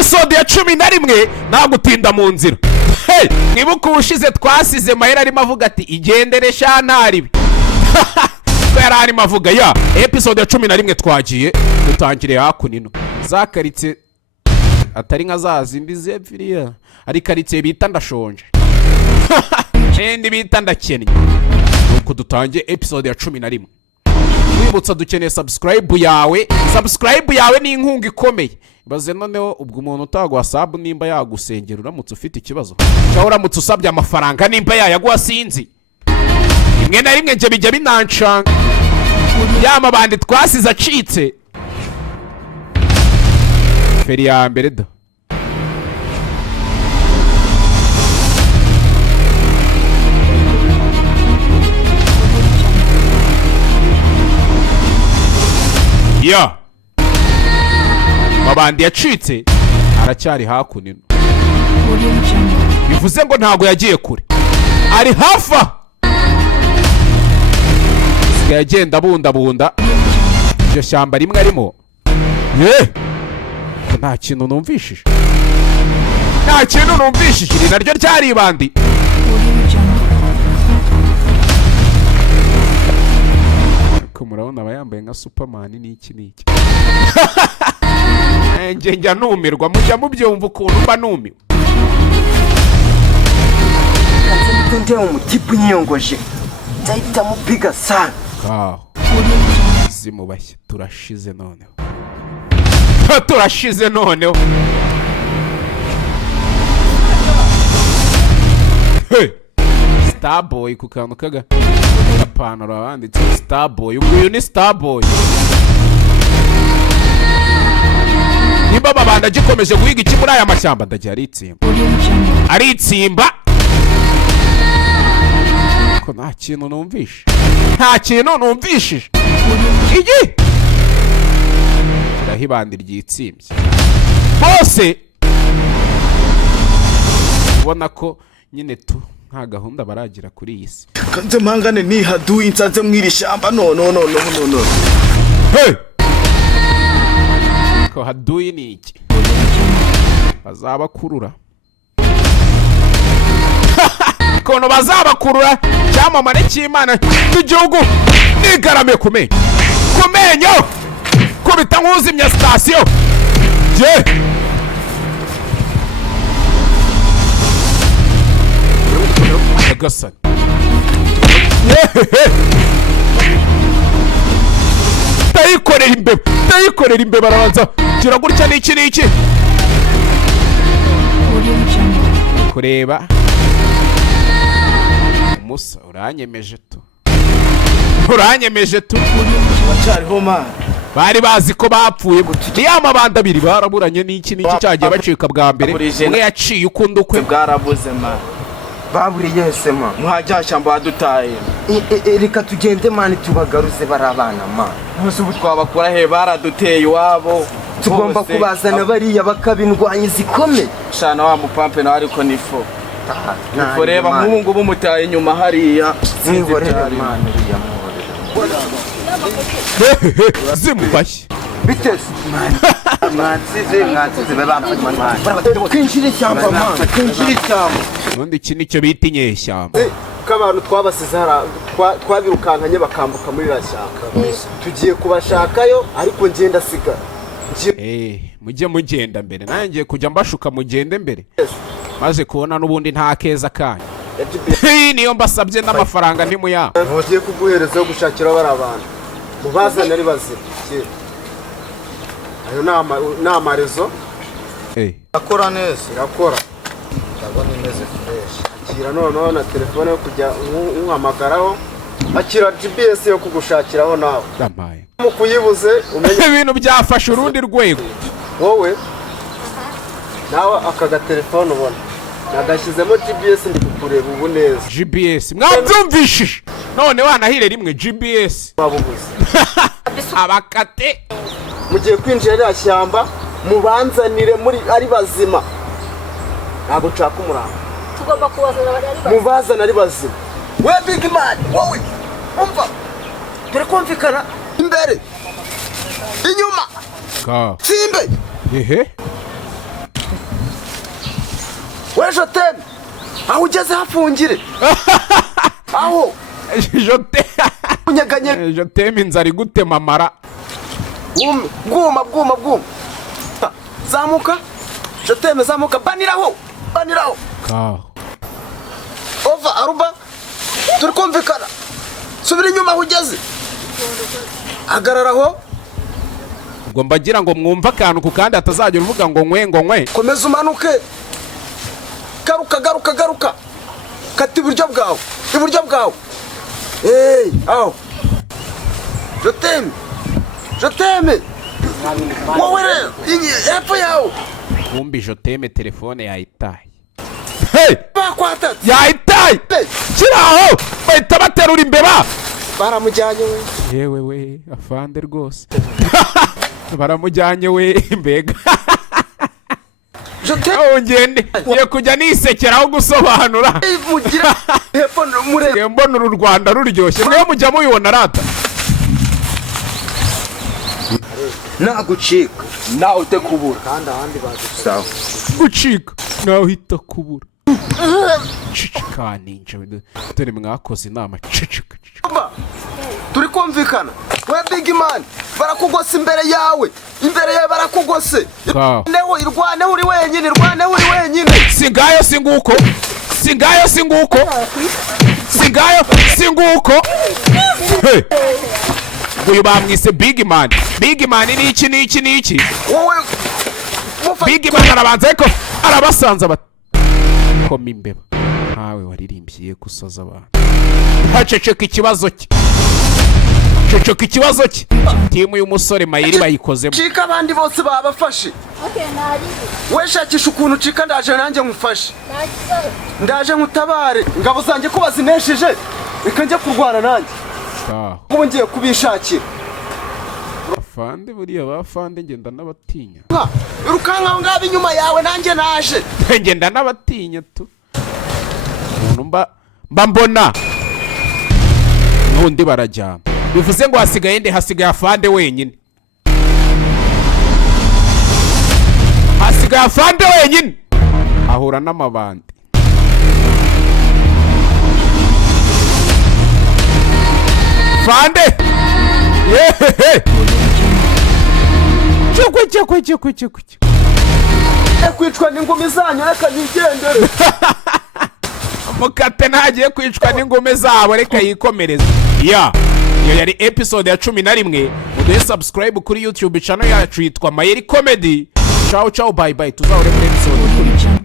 episode ya 11 nta gutinda mu nzira. Hey, mwibuka ubushize twasize Mahera arimo avuga ati igendere shantari ko yari arimo avuga ya episode ya 11 twagiye dutangire hakunino zakaritse atari nka zazindi zepfiriya ari karitse bita ndashonje ndi bita ndakennye nuko dutangiye episode ya 11. Wibutsa dukeneye subscribe yawe ni inkunga ikomeye. Baze noneho ubwo umuntu utagwa sub nimba yagusengera uramutse ufite ikibazo cyangwa uramutse usabye amafaranga nimba yayaguha sinzi rimwe na rimwe nje bijya binancanga yama bandi twasize acitse feri ya mbere da ya mabandi yacitse aracyari hakunino bivuze ngo ntago yagiye kure ari hafa yagenda bunda iryo shyamba rimwe arimo nta kintu numvishije iri naryo ryari ibandi ko murabona aba yambaye nka Superman n'iki njya numirwa mujya mubyumva ukuntu mba numiwe Nde umutipu nyongoje nzahita mupiga sana zimubashye turashize noneho hey Starboy ku kantu kagapantaro abanditse Starboy uyu ni Starboy nimba babanda gikomeje guhiga iki muri aya mashyamba ndagiye aritsimba ko nta kintu numvishije iki kirahibandi ryitsimbye bose ubona ko nyine nta gahunda baragira kuri iyi si kanze mpangane nihaduye insanze mwiri shamba no hey ko haduye ni iki bazabakurura kono bazabakurura cyamamare cy'Imana cy'igihugu nigarame kumenyo kubita nkuzimya station je agasani tayikorera imbeba barabanza gira gutya n'iki kureba umusa uranyemeje tu wacariho man bari bazi ko bapfuye yama banda biri baraburanye n'iki cyagiye bacika bwa mbere umwe yaciye ukunda ukwe bwarabuze man baburiye hese man mwajyashyamba badutaye reka tugende man tubagaruze barabana man bose ubu twabakora he baraduteye iwabo tugomba kubazana bariya bakabindwanya zikomeye shana wa mupampe nawe ariko nifo reba nk'ubu ngubu mutaye inyuma hariya zimubashye biteze mwansize kwinjira ishyamba ubundi iki nicyo bita inyeshyamba ko abantu twabasize twabirukankanye bakambuka muri rashyamba tugiye kubashakayo ariko ngenda sigara mujye mugenda mbere nanjye kujya mbashuka mugende mbere maze kubona n'ubundi nta keza kanyu niyo mbasabye n'amafaranga ntimuya ntugiye kuguhereza yo gushakira bari abantu mubazane ari bazima ayo ni amarezo akora neza irakora ndabona imeze fresh akira noneho na telefone yo kujya uhamagaraho akira GPS yo kugushakiraho nawe damaye mu kuyibuze umenye ibintu byafashe urundi rwego wowe nawe aka telefone ubona nagashyizemo GPS ndi kukureba ubu neza GPS mwabyumvishije none wanahire rimwe GPS babubuze abakate mugiye kwinjira rya shyamba mubanzanire muri ari bazima ntabwo nshaka umuranga tugomba kubazana bari bazima mubazana ari bazima we big man wowe umva dore kumvikana imbere inyuma ka simbe ehe we joteme aho ugeze hafungire aho joteme inzara igutema amara. bwuma zamuka joteme zamuka baniraho ova aruba turi kumvikana subira inyuma aho ugeze hagararaho ubwo mbagira ngo mwumve akantu ku kandi atazajya uvuga ngo nkwe komeza umanuke garuka kata iburyo bwawe aho joteme wowe rero hepfo yawe kumbi joteme telefone yayitaye. bakwatatu yayitaye kiraho bahita baterura imbeba baramujyanye we yewe we afande rwose baramujyanye we mbega ngende ngiye kujya nisekeraho gusobanura mugira hepfo murebe mbona uru Rwanda ruryoshye mwe mujya mubibona rata nagucika nawe utekubura kandi ahandi sawa gucika nawe uhita kubura cicika ninja dore mwakoze inama cicika turi kumvikana we big man barakugose imbere yawe barakugose irwaneho uri wenyine singayo uyu bamwise big man ni iki wowe big man arabanza ariko arabasanza koma imbeba ntawe waririmbiye gusoza abantu haceceka ikibazo cye timu y'umusore Mayeri bayikozemo cika abandi bose babafashe we shakisha ukuntu cika ndaje nanjye nkufashe ndaje nkutabare ingabo zanjye ko bazinesheje reka njye kurwana nanjye ubu ngiye kubishakira afande buriya bafande ngenda n'abatinya irukanka aho ngaho inyuma yawe nanjye naje ngenda n'abatinya tu umuntu mba mbona n'undi barajyana bivuze ngo hasigaye afande wenyine ahura n'amabandi fande yehehe cyokwe kwicwa n'ingumi zanyu reka nigendere mukate ntagiye kwicwa n'ingumi zabo reka yikomereze iyo yari episode ya 11 muduhe subscribe kuri YouTube channel yacu yitwa Mayeri Comedy. Ciao bye tuzahore muri episode